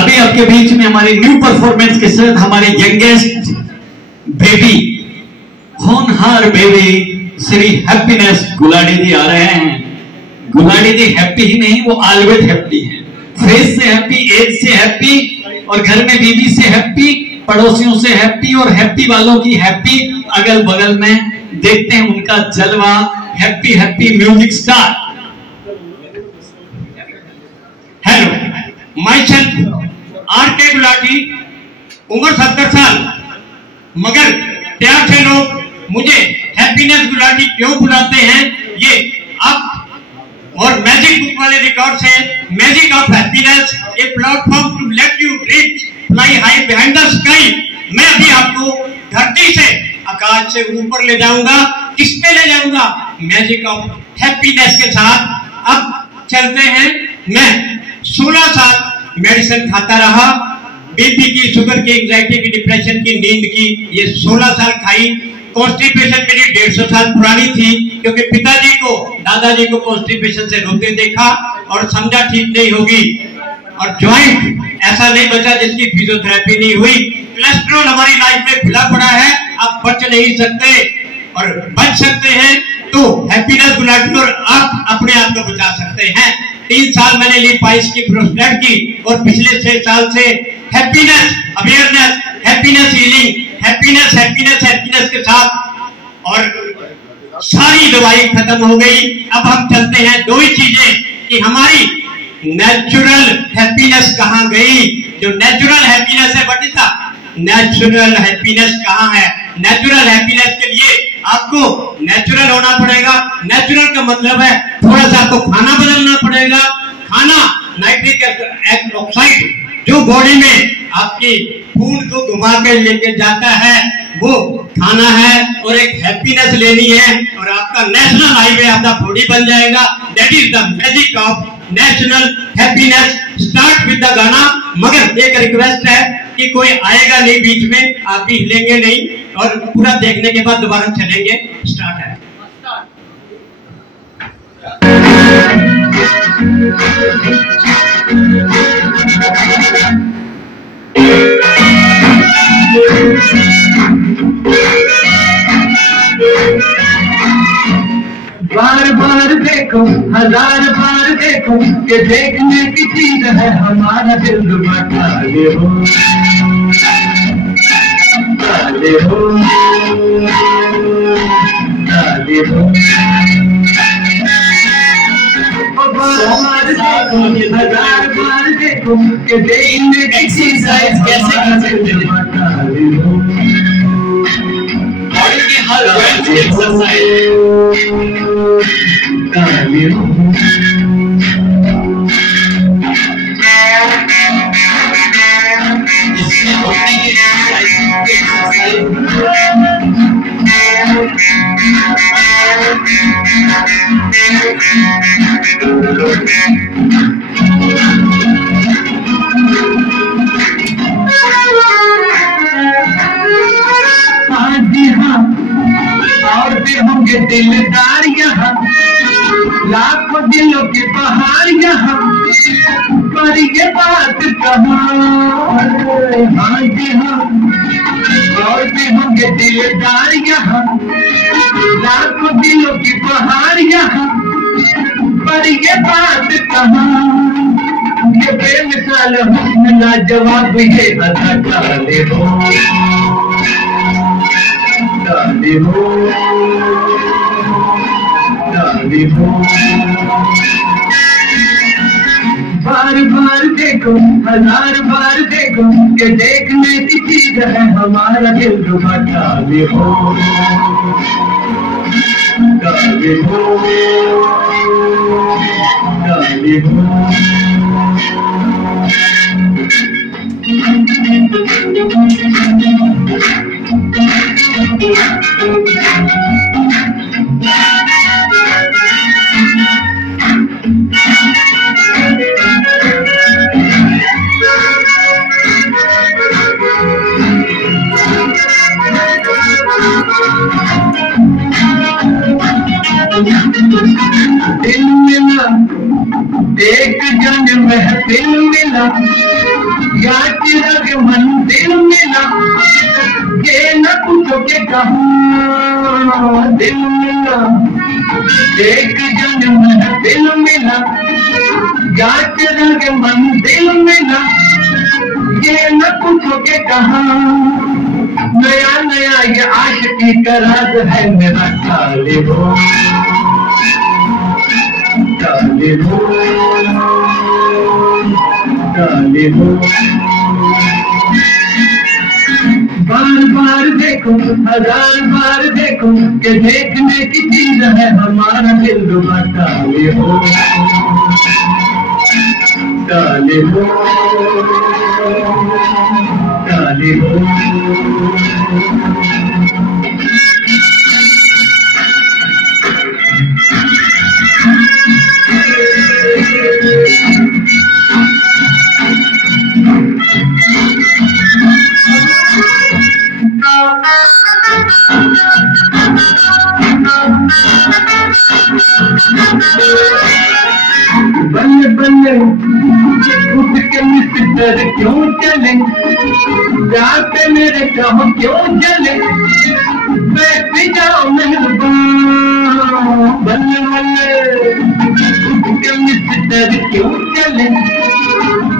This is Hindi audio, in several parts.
अभी आपके बीच में हमारी न्यू परफॉर्मेंस के साथ हमारे यंगेस्ट बेबी, होनहार बेबी श्री हैप्पीनेस गुलाटी जी आ रहे हैं। गुलाटी जी हैप्पी ही नहीं, वो ऑलवेज हैप्पी है। फेस से हैप्पी, एज से हैप्पी, और घर में बीवी से हैप्पी, पड़ोसियों से हैप्पी, और हैप्पी वालों की हैप्पी, अगल बगल में देखते हैं उनका जलवा। Happy happy music star. Hello, myself R K. Gulati, उम्र 70 साल, मगर प्यार से लोग मुझे हैप्पीनेस गुलाटी क्यों बुलाते हैं ये अब और मैजिक बुक वाले रिकॉर्ड से magic of happiness, a platform to let you dreams fly high behind the sky. मैं अभी आपको धरती से, आकाश से ऊपर ले जाऊंगा। किस पे ले जाऊंगा? मैजिक ऑफ हैप्पीनेस के साथ। अब चलते हैं। मैं 16 साल मेडिसिन खाता रहा, बीपी की, शुगर की, एंजाइटी की, डिप्रेशन की, नींद की, ये 16 साल खाई। कॉन्स्टिपेशन मेरी 150 साल पुरानी थी, क्योंकि पिताजी को, दादाजी को कॉन्स्टिपेशन से रोते देखा और समझा ठीक नहीं होगी। और ज्वाइंट ऐसा नहीं बचा जिसकी फिजियोथेरेपी नहीं हुई। कोलेस्ट्रॉल हमारी लाइफ में फैला पड़ा है, आप बच नहीं सकते, और बच सकते हैं तो हैप्पीनेस गुलाटी और आप अपने आप को बचा सकते हैं। 3 साल मैंने ली पाइस की प्रोस्टेट की, और पिछले 6 साल से happiness awareness, happiness healing, happiness happiness happiness के साथ, और सारी दवाई खत्म हो गई। अब हम चलते हैं 2 ही चीजें कि हमारी नेचुरल हैप्पीनेस कहाँ गई। जो नेचुरल हैप्पीनेस है बटिता, नेचुरल हैप्पीनेस कहाँ है? नेचुरल हैप्पीनेस के लिए आपको नेचुरल होना पड़ेगा। नेचुरल का मतलब है थोड़ा सा आपको खाना बदलना पड़ेगा। खाना नाइट्रिक ऑक्साइड जो बॉडी में आपकी खून को घुमा के लेके जाता है वो खाना है, और एक हैप्पीनेस लेनी है, और आपका नेशनल हाईवे आपका बॉडी बन जाएगा। That is the magic of national happiness. Start with the गाना, मगर एक रिक्वेस्ट है कि कोई आएगा नहीं बीच में, आप भी हिलेंगे नहीं, और पूरा देखने के बाद दोबारा चलेंगे। स्टार्ट है। बार बार देखो, हजार बार देखो, कि देखने की चीज है हमारा दिल दुबारा। ले हो, ले हो, ले हो। बार देखो, हजार बार देखो, कि देखने की चीज है कैसे कर सकते हैं। बॉडी की हर जॉइंट की एक्सरसाइज। इसमें घुटने की और फिर होंगे दिलदार यहाँ, लाखों दिलों के पहाड़ यहाँ, पर ये बात कहाँ। हाँ जी हाँ, और फिर होंगे दिलदार यहाँ, लाखों दिलों के पहाड़ यहाँ, पर ये बात कहाँ। ये बेमिसाल हुस्न लाजवाब ये अदाकार हो, डाली हो, डाली हो। बार बार देखो, हजार बार देखो, कि देखने की चीज है हमारा दिल रुबा। डाली हो, डाली हो, डाली हो। दिल मिला, एक जन्म महफिल मिला, याद रख मंदिर मिला, ये न पूछो के कहाँ दिल मिला, एक जन्म दिल मिला, याद रख मंदिर मिला, ये न पूछो के कहाँ। नया नया ये आशिकी का राज है मेरा, काले हो काले हो काले हो। बार बार देखो, हजार बार देखो, कि देखने की चीज है हमारा दिल रुबा। काले हो काले हो काले हो। बल्ले बल्ले उठ के मिस्टर क्यों चले, जाते मेरे कहो क्यों चले, बैठ जाओ मेहरबान। बल्ले बल्ले उठ के मिस्टर क्यों चले,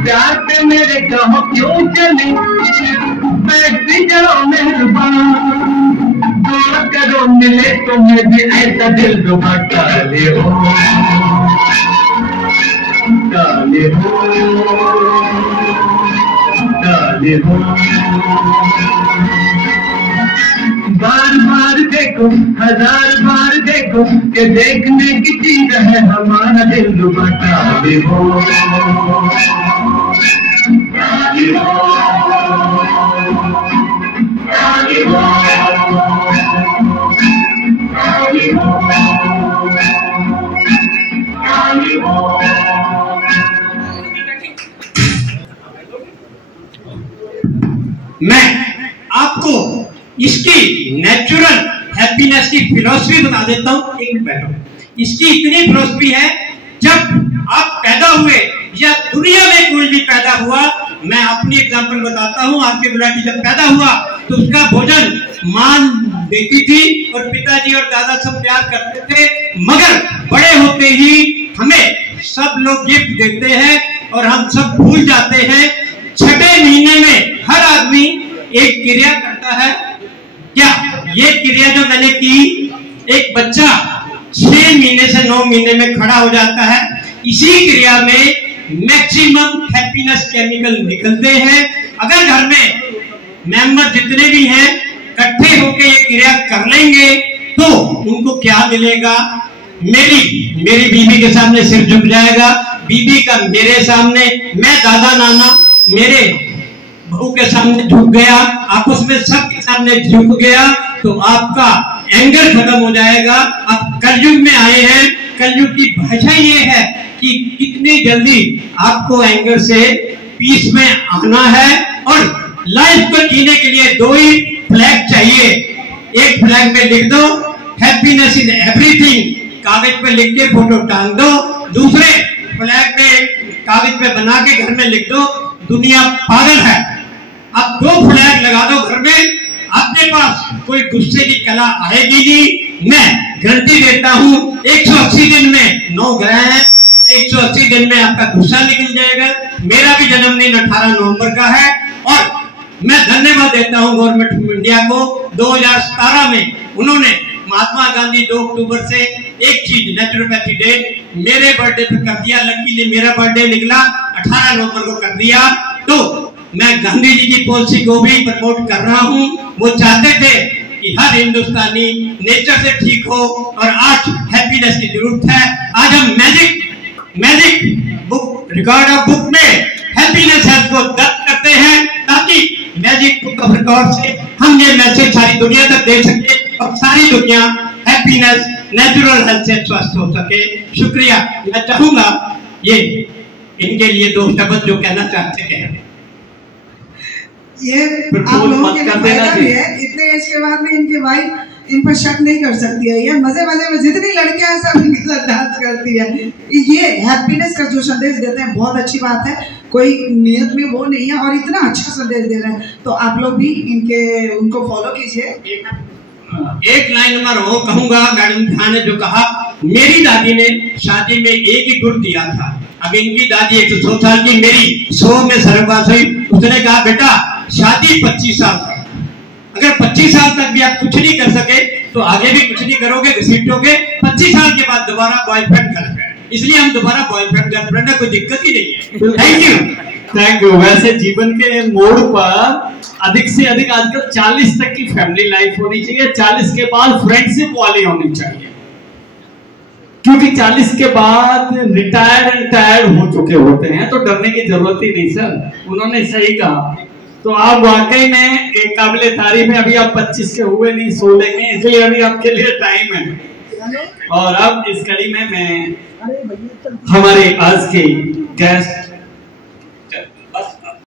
जाते मेरे कहो क्यों चले, बैठ जाओ मेहरबान। दुआ करो मिले तुम्हें भी ऐसा दिल रुबा। काले हो काले हो काले हो। बार बार देखो, हजार बार देखो, कि देखने की चीज है हमारा दिल रुबा। काले हो काले हो काले हो काले हो काले हो। मैं आपको इसकी नेचुरल हैप्पीनेस की फिलॉसफी बता देता हूँ। एक मिनट बैठो। इसकी इतनी फिलॉसफी है, जब आप पैदा हुए या दुनिया में कोई भी पैदा हुआ, मैं अपनी एग्जांपल बताता हूँ। आपके गुलाटी जब पैदा हुआ तो उसका भोजन मां देती थी और पिताजी और दादा सब प्यार करते थे, मगर बड़े होते ही हमें सब लोग गिफ्ट देते हैं और हम सब भूल जाते हैं। छठे महीने में हर आदमी एक क्रिया करता है। क्या ये क्रिया जो मैंने की, एक बच्चा 6 महीने से 9 महीने में खड़ा हो जाता है। इसी क्रिया में मैक्सिमम हैप्पीनेस केमिकल निकलते हैं। अगर घर में मेंबर जितने भी हैं इकट्ठे होकर ये क्रिया कर लेंगे तो उनको क्या मिलेगा? मेरी बीवी के सामने सिर झुक जाएगा, बीवी का मेरे सामने, मैं दादा नाना मेरे बहू के सामने झुक गया, आपस में सबके सामने झुक गया, तो आपका एंगर खत्म हो जाएगा। अब कलयुग में आए हैं, कलयुग की भाषा ये है कि कितनी जल्दी आपको एंगर से पीस में आना है। और लाइफ को जीने के लिए 2 ही फ्लैग चाहिए। एक फ्लैग में लिख दो हैप्पीनेस इन एवरीथिंग, कागज पे लिख के फोटो टांग दो। दूसरे फ्लैग में कागज पे बना के घर में लिख दो दुनिया पागल है। अब 2 फ्लैग लगा दो घर में, अपने पास कोई गुस्से की कला आएगी नहीं। मैं गारंटी देता हूँ 180 दिन में 9 ग्रह हैं, 180 दिन में आपका गुस्सा निकल जाएगा। मेरा भी जन्मदिन 18 नवंबर का है और मैं धन्यवाद देता हूँ गवर्नमेंट ऑफ इंडिया को। 2017 में उन्होंने महात्मा गांधी 2 अक्टूबर से एक चीज नेचुरोपैथी डे मेरे बर्थडे पे कर दिया। लकीली मेरा बर्थडे निकला 18 नवंबर को कर दिया। तो मैं गांधी जी की पॉलिसी को भी प्रमोट कर रहा हूँ। वो चाहते थे कि हर हिंदुस्तानी नेचर से ठीक हो और आज हैप्पीनेस की जरूरत है। आज हम magic book record of book में हैप्पीनेस हेल्थ को दर्ज करते हैं ताकि मैजिक बुक ऑफ रिकॉर्ड से हम ये मैसेज सारी दुनिया तक दे सके और सारी दुनिया हैप्पीनेस नेचुरल हेल्थ से स्वस्थ हो सके। शुक्रिया। मैं चाहूंगा ये इनके लिए 2 शब्द जो कहना चाहते हैं। ये आप लोगों के लिए फायदा भी है, इतने एज के बाद में इनकी वाइफ इन पर शक नहीं कर सकती है। ये मजे मजे में जितनी लड़कियां हैं सब इनके साथ डांस करती है। ये हैप्पीनेस का जो संदेश देते हैं बहुत अच्छी बात है, कोई नियत में वो नहीं है और इतना अच्छा संदेश दे रहे हैं, तो आप लोग भी उनको फॉलो कीजिए। एक लाइन में वो कहूंगा, मैडम ध्यान ने जो कहा, मेरी दादी ने शादी में एक ही गुड़ दिया था। अब इनकी दादी 100 साल की, मेरी 100 में सर्ववास हुई। उसने कहा बेटा शादी 25 साल तक, अगर 25 साल तक भी आप कुछ नहीं कर सके तो आगे भी कुछ नहीं करोगे, घसीटोगे। 25 साल के बाद दोबारा बॉयफ्रेंड गर्लफ्रेंड, इसलिए हम दोबारा बॉयफ्रेंड गर्लफ्रेंड है, कोई दिक्कत ही नहीं है। Thank you, thank you. वैसे जीवन के मोड़ पर अधिक से अधिक आजकल 40 तक की फैमिली लाइफ होनी चाहिए, 40 के बाद फ्रेंडशिप वाली होनी चाहिए, क्योंकि 40 के बाद रिटायर्ड हो चुके होते हैं, तो डरने की जरूरत ही नहीं सर, उन्होंने सही कहा। तो आप वाकई में एक काबिले तारीफ है, अभी आप 25 के हुए नहीं, 16 के, इसलिए अभी आपके लिए टाइम है। और अब इस कड़ी में मैं हमारे आज के गेस्ट